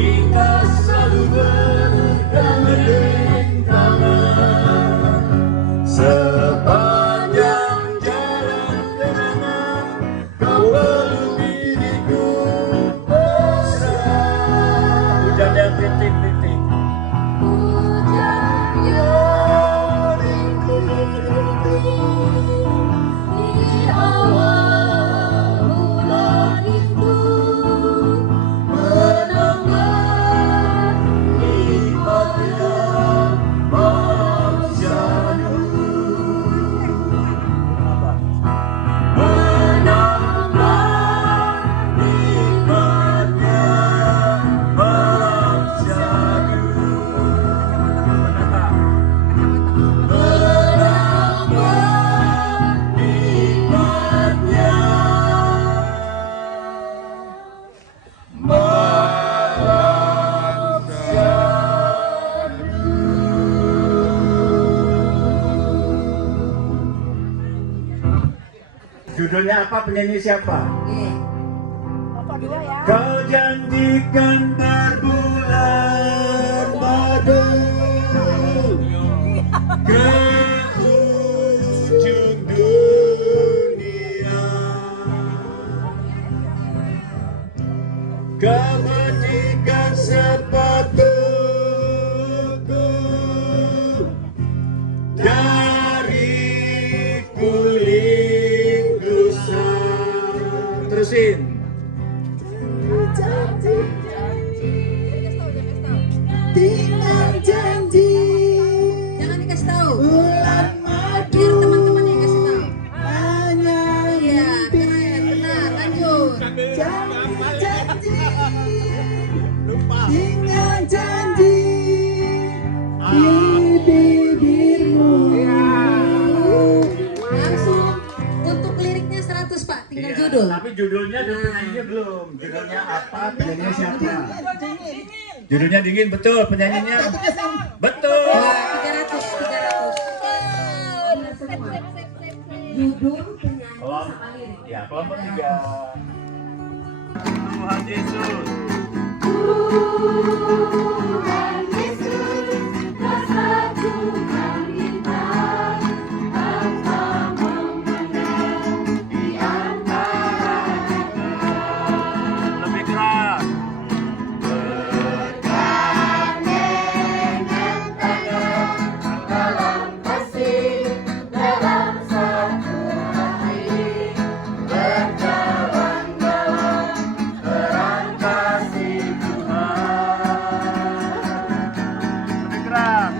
kita selalu bergandeng tangan sepanjang jalan kenangan. Kau peluk diriku mesra. Hujan yang rintik-rintik. Hujan yang rintik-rintik di awal bulan itu menambah nikmatnya malam syahdu. Menambah nikmatnya malam syahdu. Menambah nikmatnya malam syahdu. Judulnya apa? Penyanyi siapa? Kau janjikan berbulan madu ke ujung dunia. Kau berikan sepatuku dari kulit rusa. Terusin. Tinggal janji Jangan dikasih tahu. bulan madu Biar teman-temannya yang kasih tahu. hanya Iya, mimpi. keren. Benar, lanjut. Janji tinggal janji di bibirmu. Langsung untuk liriknya 100 Pak, tinggal judul. Tapi judulnya dan penyanyinya belum. Judulnya apa? Penyanyinya siapa? Judulnya Dingin, betul. Penyanyinya betul. Wah, 300. Judul, penyanyi, sama lirik. Ya, kelompok 3. Tuhan Yesus. Tuhan Yesus, persatukan kita tanpa memandang di antara Lebih keras. bergandengan tangan dalam kasih, dalam satu hati, berjalan-jalan peran kasih Tuhan. Lebih keras.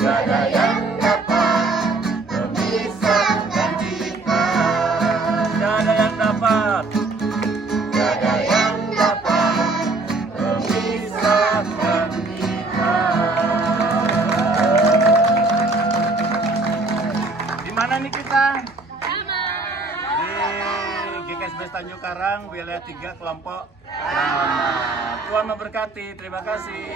Tiada yang dapat memisahkan kita. Tiada yang dapat. Tiada yang dapat memisahkan kita. Di mana nih kita? Di GKSB Tanjung Karang, wilayah 3, kelompok Rama. Tuhan memberkati. Terima kasih.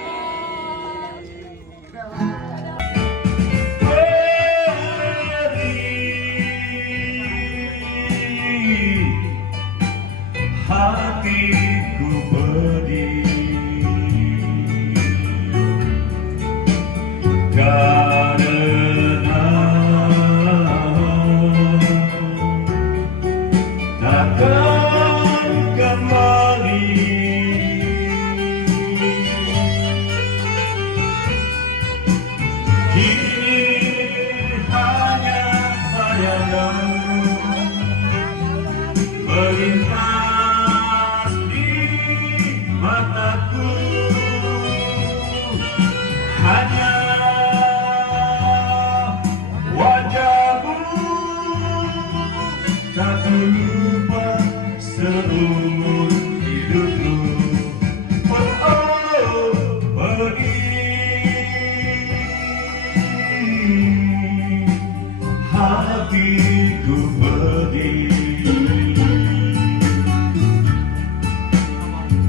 Hatiku pedih karena takkan kembali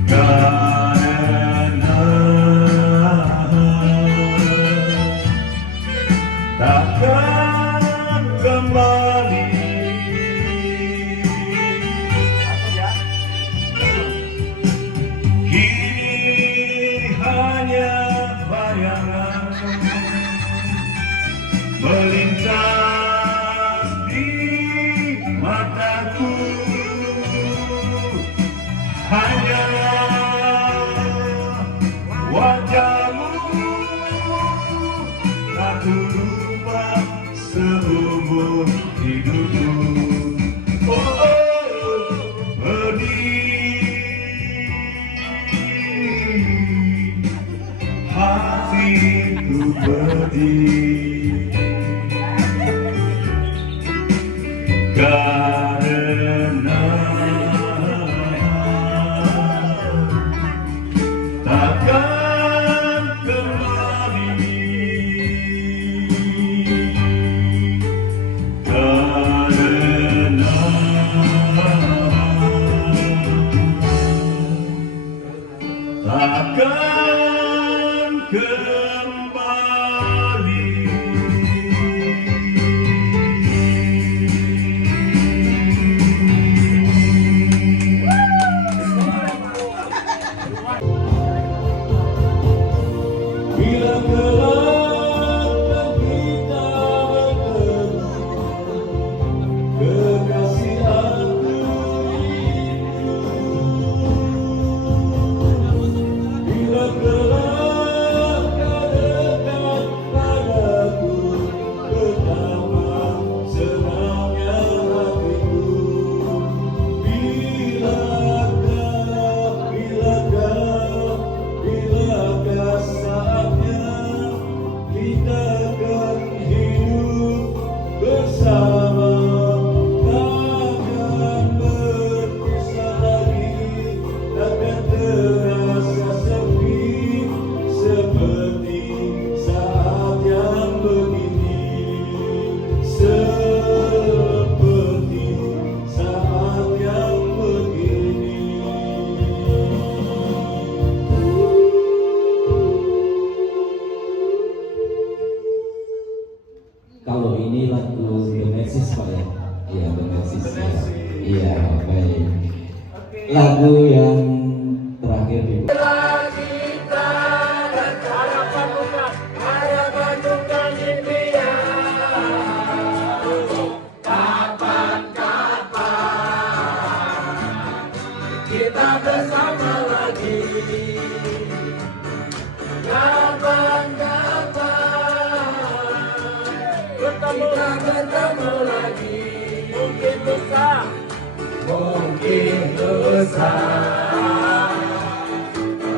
karena takkan kembali. Kini hanya bayangan melintas di mataku, hanya wajahmu tak berubah seumur hidupku. Oh, oh, pedih hatiku pedih karena takkan kembali, karena takkan kembali. Bila kelak kita bertemu, kekasih aku rindu. Bila kelak kau dekat padaku, betapa senangnya hatiku. Bilakah saatnya kita akan hidup bersama, takkan berpisah lagi, takkan terasa sepi seperti saat yang begini, seperti saat yang begini. Kalau ini lagu Genesis Pak ya? Iya Genesis ya. Iya baik. Lagu yang terakhir di Kita bersama lagi. Kita bertemu lagi. Mungkin lusa, mungkin lusa,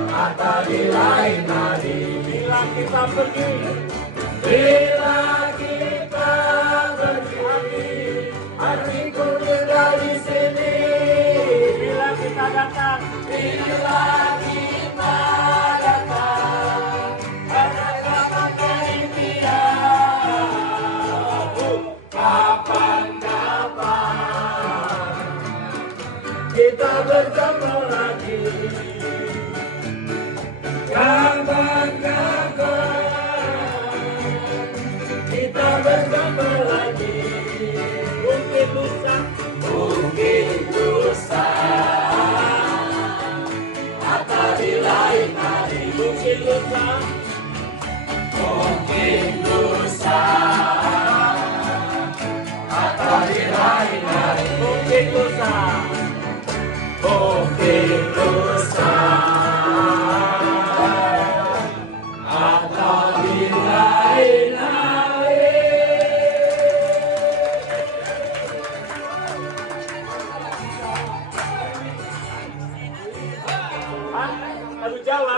atau di lain hari. Bila kita pergi, bila kita pergi, hatiku tinggal di sini. Bila kita datang, bila kita datang, ada kapan impian. Kapan-kapan kita bertemu lagi. Kapan-kapan kita bertemu lagi. Mungkin lusa, atau di lain hari. Mungkin lusa, atau di lain hari. Mungkin lusa, atau di lain hari. Lagu Jawa.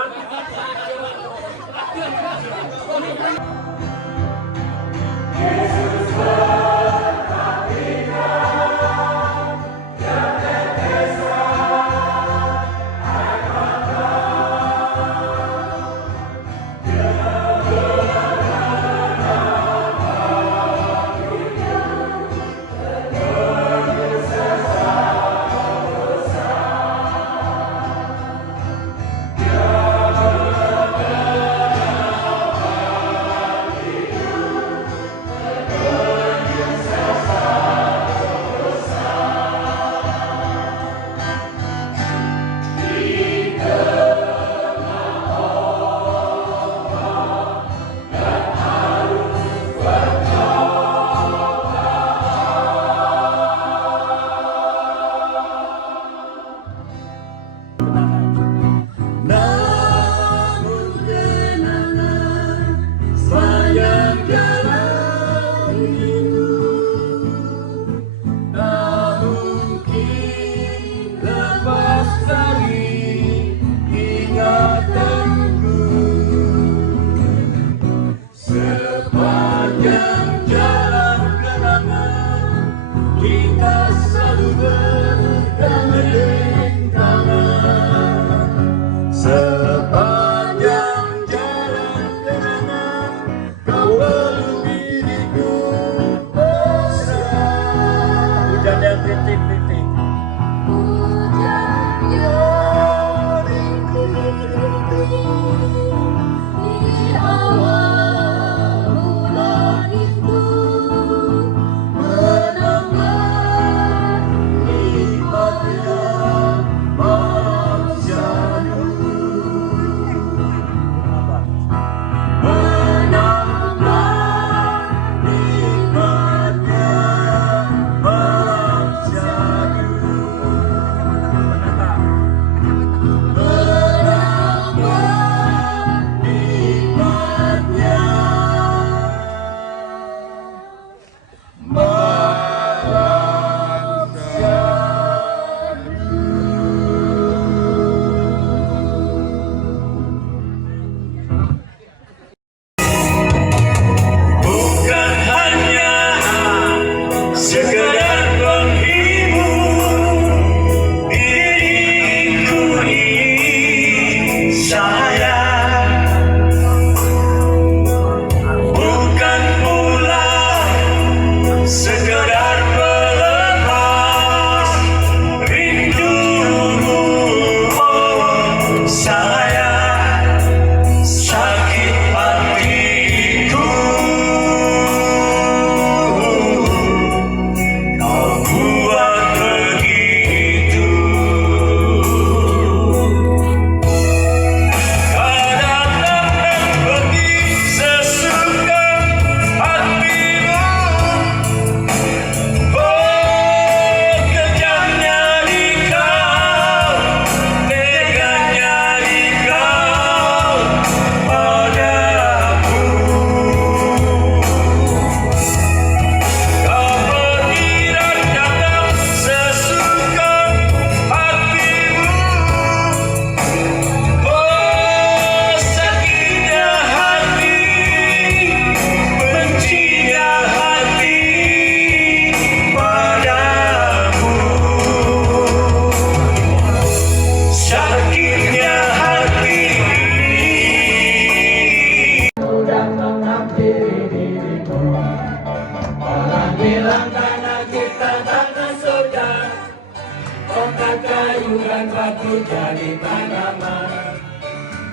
jadi tanaman.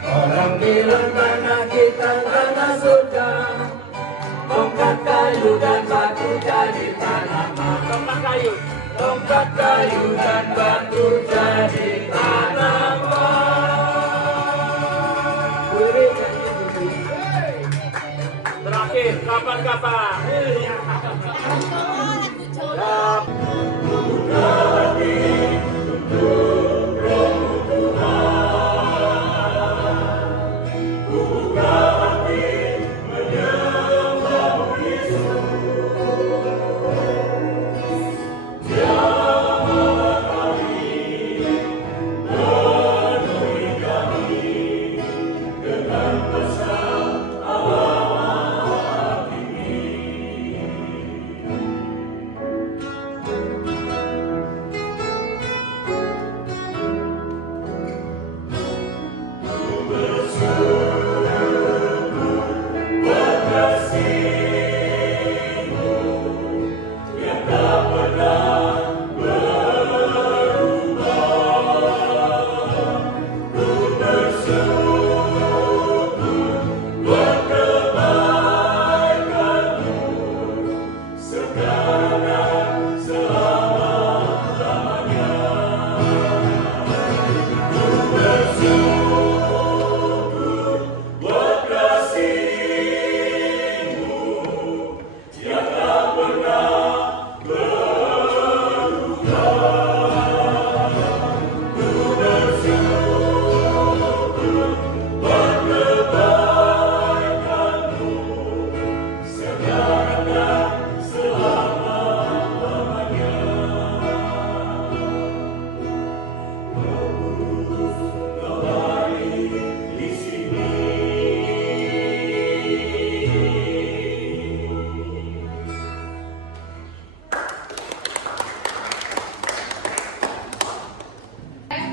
Orang bilang tanah kita tanah surga, tongkat kayu dan batu jadi tanaman. Tongkat kayu dan batu jadi tanaman. Terakhir, kapan-kapan.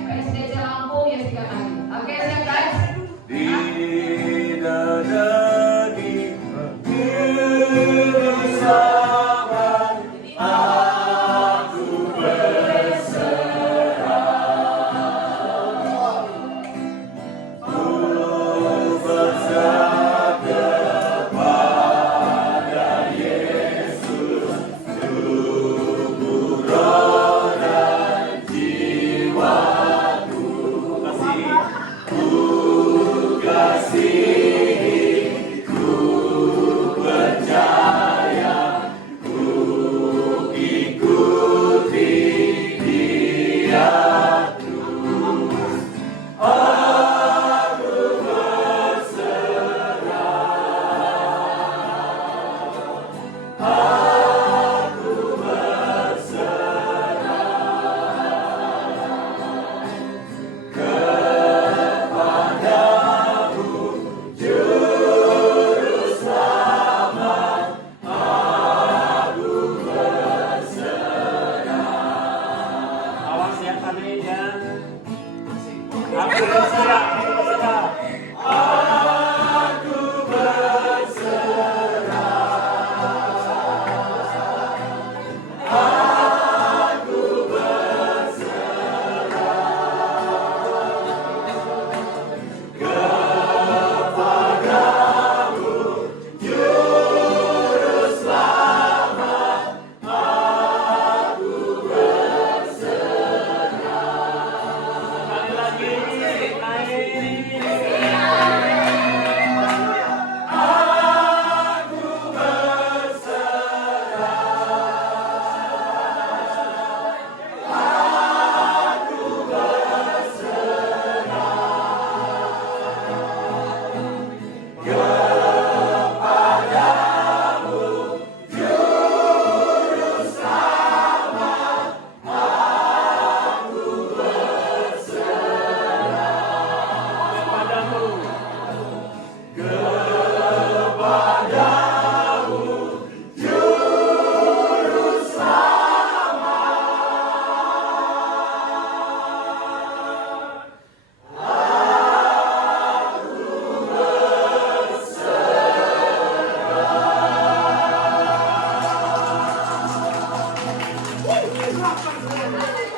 Presiden Lampung yang 3 kali. Oke, siap guys? Awas ya kalian ya. Aku berserah, aku berserah. Sekali lagi,